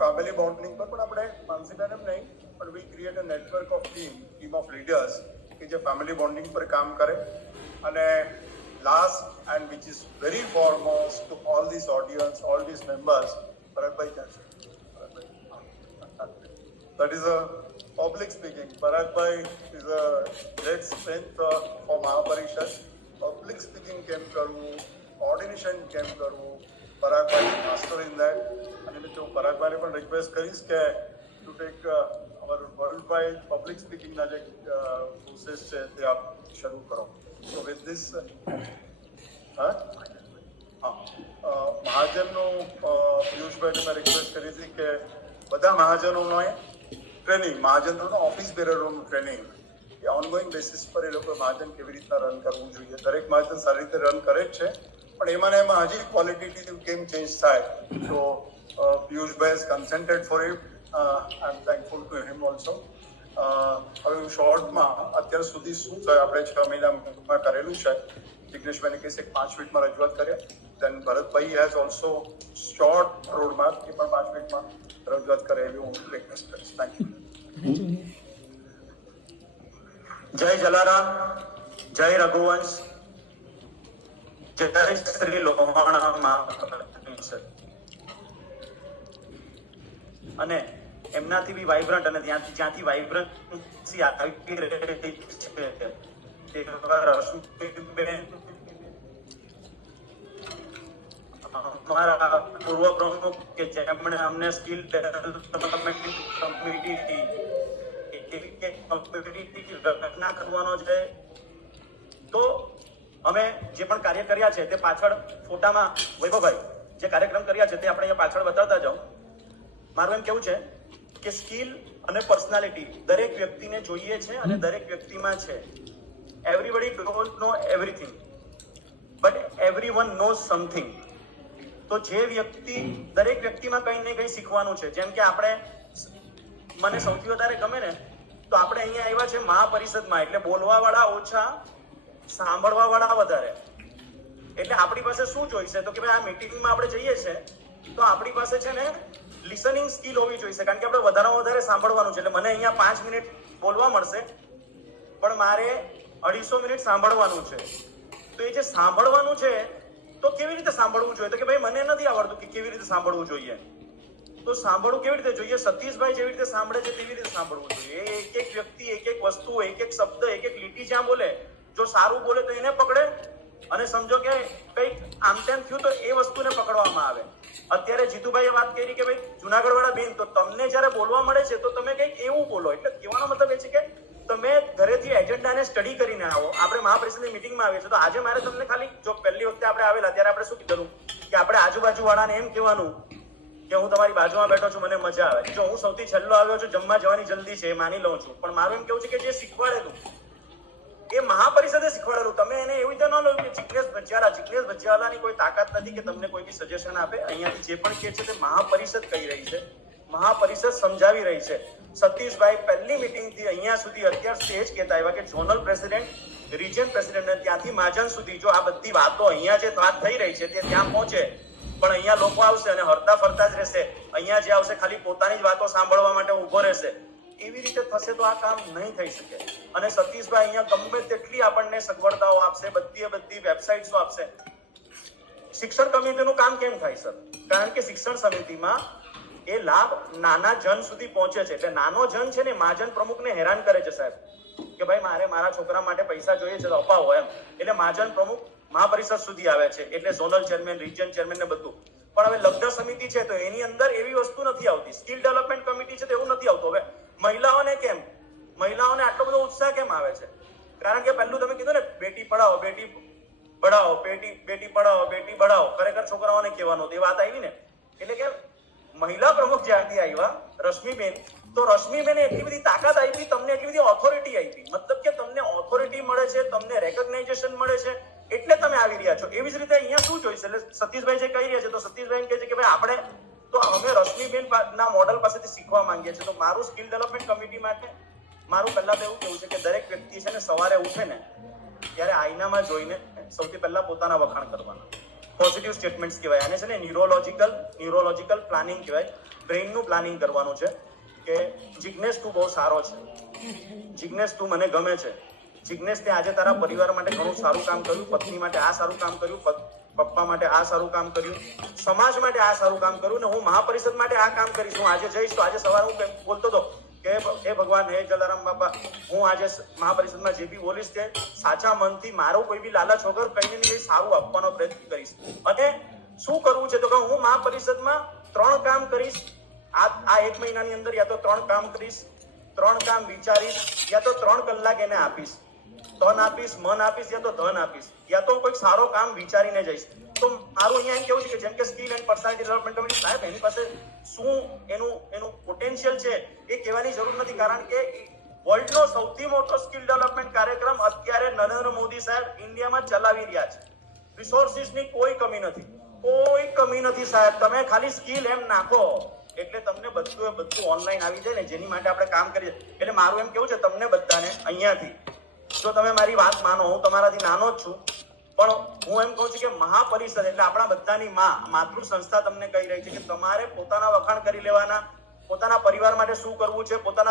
Family bonding પર પણ આપણે માનસિકતાને નહીં પણ we create a network of team of leaders કે જે ફેમિલી બોન્ડિંગ પર કામ કરે. અને last and which is very foremost to all this audience, all this members, Bharatbhai ક્યાં છે? That is a public speaking. Bharatbhai is a great strength for Mahapariषद. Public speaking કેમ કરવું, કોર્ડિનેશન કેમ કરવું, Bharatbhai is master in that. અને મિત્રો હું Bharatbhai ને પણ રિક્વેસ્ટ કરીશ કે to take our world wide public સ્પીકિંગના જે કોર્सेस છે તે આપ શરૂ કરો. સો વિથ ધીસ મહાજનનું પિયુષભાઈને મેં રિક્વેસ્ટ કરી હતી કે બધા મહાજનોનો ટ્રેનિંગ, મહાજનોનો ઓફિસ બેરરોનું ટ્રેનિંગ એ ઓનગોઈંગ બેસિસ પર એ લોકો મહાજન કેવી રીતના રન કરવું જોઈએ. દરેક મહાજન સારી રીતે રન કરે જ છે પણ એમાં હજી ક્વોલિટેટિવ કેમ ચેન્જ થાય. તો Piyushbhai has consented for it. I am thankful to him also. હવે હું શોર્ટમાં અત્યાર સુધી શું થયું આપણે 6 મહિનામાં કરેલું છે જિગ્નેશભાઈને કહીશ 5 મિનિટમાં રજૂઆત કરીએ. દેન ભરતભાઈ હેઝ ઓલ્સો શોર્ટ રોડમાં એ પણ 5 મિનિટમાં રજૂઆત કરે એવી હું રિક્વેસ્ટ કરીશ. Thank you. જય જલારામ, જય રઘુવંશ, જય શ્રી લોહાણા. અને એમનાથી બી વાઇબ્રન્ટ અને જ્યાંથી વાઇબ્રન્સી આવી રહી છે રશ્મિબેન અમારા પૂર્વ પ્રમુખ કે જેમણે અમને સ્કિલ ડેવલપમેન્ટ કમિટી રચના કરવાનો છે. તો અમે જે પણ કાર્ય કર્યા છે તે પાછળ ફોટામાં વૈભવભાઈ જે કાર્યક્રમ કર્યા છે તે આપણે અહીંયા પાછળ બતાવતા જાઓ. મારું એમ કેવું છે કે સ્કિલ અને પર્સનાલિટી દરેક વ્યક્તિને જોઈએ છે અને દરેક વ્યક્તિમાં છે. Everybody don't know everything but everyone knows something. તો જે વ્યક્તિ, દરેક વ્યક્તિમાં કંઈ ને કંઈ શીખવાનું છે. જેમ કે આપણે, મને સૌથી વધારે ગમે ને તો આપણે અહીંયા આવ્યા છે મહાપરિષદમાં, એટલે બોલવા વાળા ઓછા, સાંભળવા વાળા વધારે. એટલે આપણી પાસે શું જોઈશે તો કે ભાઈ આ મીટિંગમાં આપણે જઈએ છે તો આપણી પાસે છે ને લિસનિંગ સ્કિલ હોવી જોઈએ. કારણ કે આપણે વધારેમાં વધારે સાંભળવાનું છે. એટલે મને અહીંયા 5 મિનિટ બોલવા મળશે પણ મારે 250 મિનિટ સાંભળવાનું છે. તો એ જે સાંભળવાનું છે તો કેવી રીતે સાંભળવું જોઈએ તો કે ભાઈ મને નથી આવડતું કે કેવી રીતે સાંભળવું જોઈએ. તો સાંભળવું કેવી રીતે જોઈએ? સતીશભાઈ જેવી રીતે સાંભળે છે તેવી રીતે સાંભળવું જોઈએ. એક એક વ્યક્તિ, એક એક વસ્તુ, એક એક શબ્દ, એક એક લીટી જ્યાં બોલે, જો સારું બોલે તો એને પકડે અને સમજો કે કંઈક આમ તેમ થયું તો એ વસ્તુને પકડવામાં આવે. અત્યારે જીતુભાઈએ વાત કરી કે ભાઈ જુનાગઢ વાળા બેન, તો તમને જયારે બોલવા મળે છે તો તમે કંઈક એવું બોલો. એટલે કહેવાનો મતલબ એ છે કે તમે ઘરેથી એજન્ડાને સ્ટડી કરીને આવો. આપણે મહાપરિષદની મિટિંગમાં આવીએ છીએ તો આજે મારે તમને ખાલી, જો પહેલી વખતે આપણે આવેલા ત્યારે આપણે શું કીધું કે આપણે આજુબાજુ વાળાને એમ કહેવાનું કે હું તમારી બાજુમાં બેઠો છું, મને મજા આવે. જો હું સૌથી છેલ્લો આવ્યો છું, જમવા જવાની જલ્દી છે એ માની લઉં છું, પણ મારું એમ કેવું છે કે જે શીખવાડેલું એ મહાપરિષદે શીખવાડેલું તમે એને એવી રીતે ન લો કે જિગ્નેશ ભજીયાવાલાની કોઈ તાકાત નથી કે તમને કોઈ બી સજેશન આપે. અહીંયાથી જે પણ કહે છે તે મહાપરિષદ કહી રહી છે, મહાપરિષદ સમજાવી રહી છે. સતીશભાઈ પહેલી મીટિંગથી અહીંયા સુધી અત્યાર સુધી એ જ કહેતા આવ્યા કે ઝોનલ પ્રેસિડેન્ટ, રિજિયન પ્રેસિડેન્ટ, ત્યાંથી મહાજન સુધી જો આ બધી વાતો અહીંયા જે વાત થઈ રહી છે તે ત્યાં પહોંચે. પણ અહીંયા લોકો આવશે અને હરતા ફરતા જ રહેશે. અહીંયા જે આવશે ખાલી પોતાની જ વાતો સાંભળવા માટે ઉભો રહેશે. એવી રીતે થશે તો આ કામ નહીં થઈ શકે. અને સતીશભાઈ અહીંયા ગમે તેટલી આપણને સગવડતાઓ આપશે, બધી વેબસાઇટ્સો આપશે. શિક્ષણ સમિતિનું કામ કેમ થાય સર? કારણ કે શિક્ષણ સમિતિમાં એ લાભ નાના જન સુધી પહોંચે છે. એટલે નાનો જન છે ને મહાજન પ્રમુખને હેરાન કરે છે સાહેબ કે ભાઈ મારે મારા છોકરા માટે પૈસા જોઈએ છે તો અપાવો એમ. એટલે મહાજન પ્રમુખ મહાપરિષદ સુધી આવે છે, એટલે ઝોનલ ચેરમેન, રિજિયન ચેરમેન ને બધું. પણ હવે લગ્ન સમિતિ છે તો એની અંદર એવી વસ્તુ નથી આવતી. સ્કિલ ડેવલપમેન્ટ કમિટી છે તો એવું નથી આવતું. હવે મહિલાઓને આટલો બધો ઉત્સાહ કેમ આવે છે? કારણ કે પહેલું તમે કીધું ને બેટી પઢાઓ, બેટી બઢાઓ, બેટી પઢાઓ, બેટી બઢાઓ, ખરેખર છોકરાઓને કહેવાનું એ વાત આવી ને. એટલે કે મહિલા પ્રમુખ જ્યારથી આવ્યા રશ્મિબેન, તો રશ્મિબેને એટલી બધી તાકાત આપી, તમને એટલી બધી ઓથોરિટી આપી. મતલબ કે તમને ઓથોરિટી મળે છે, તમને રેકોગ્નાઇઝેશન મળે છે, એટલે તમે આવી રહ્યા છો. એવી જ રીતે અહીંયા શું જોઈશે? એટલે સતીશભાઈ જે કહી રહ્યા છે તો સતીશભાઈ કહે છે કે ભાઈ આપણે તો અમે રશ્મિબેન ના મોડલ પાસેથી શીખવા માંગીએ છીએ. તો મારું સ્કિલ ડેવલપમેન્ટ કમિટી માટે મારું પહેલા તો એવું કેવું છે કે દરેક વ્યક્તિ છે ને સવારે ઉઠે ને ત્યારે આઈનામાં જોઈને સૌથી પહેલા પોતાના વખાણ કરવાના. પોઝિટિવ સ્ટેટમેન્ટ્સ કહેવાય. આને છે ને ન્યુરોલોજિકલ પ્લાનિંગ કહેવાય. બ્રેઇનનું પ્લાનિંગ કરવાનું છે કે જિજ્ઞેશ તું બહુ સારો છે, જિજ્ઞેશ તું મને ગમે છે, જિજ્ઞેશ તે આજે તારા પરિવાર માટે ઘણું સારું કામ કર્યું, પત્ની માટે આ સારું કામ કર્યું, પપ્પા માટે આ સારું કામ કર્યું, સમાજ માટે આ સારું કામ કર્યું, ને હું મહાપરિષદ માટે આ કામ કરીશ. હું આજે જઈશ તો આજે સવારે હું બોલતો હતો કે હે ભગવાન, હે જલારામ બાપા, હું આજે મહાપરિષદમાં જે બી બોલીશ તે સાચા મનથી મારો કોઈ બી લાલચ વગર કહીને ને કંઈ સારું આપવાનો પ્રયત્ન કરીશ. અને શું કરવું છે તો કે હું મહાપરિષદમાં 3 કામ કરીશ. આ 1 મહિનાની અંદર યા તો 3 કામ કરીશ, 3 કામ વિચારીશ, યા તો 3 કલાક એને આપીશ. તન આપીશ, મન આપીશ, યા તો ધન આપીશ, યા તો કોઈક સારો કામ વિચારીને જઈશ. તો મારું અહીંયા એમ કેવું છે કે જેમ કે skill and personality development committee સાહેબ, એની પાસે શું એનું પોટેન્શિયલ છે એ કહેવાની જરૂર નથી, કારણ કે વર્લ્ડનો સૌથી મોટો સ્કિલ ડેવલપમેન્ટ કાર્યક્રમ અત્યારે નરેન્દ્ર મોદી સાહેબ ઇન્ડિયામાં ચલાવી રહ્યા છે. રિસોર્સિસની કોઈ કમી નથી, કોઈ કમી નથી સાહેબ. તમે ખાલી સ્કિલ એમ નાખો એટલે તમને બધું ઓનલાઈન આવી જાય ને, જેની માટે આપણે કામ કરીએ. એટલે મારું એમ કેવું છે તમને બધાને અહીંયાથી, જો તમે મારી વાત માનો, હું તમારાથી નાનો જ છું, પણ હું એમ કહું છું કે મહાપરિષદ એટલે આપણા બધાની માતૃ સંસ્થા તમને કહી રહી છે કે તમારે પોતાના વખાણ કરી લેવાના, પોતાના પરિવાર માટે શું કરવું છે, પોતાના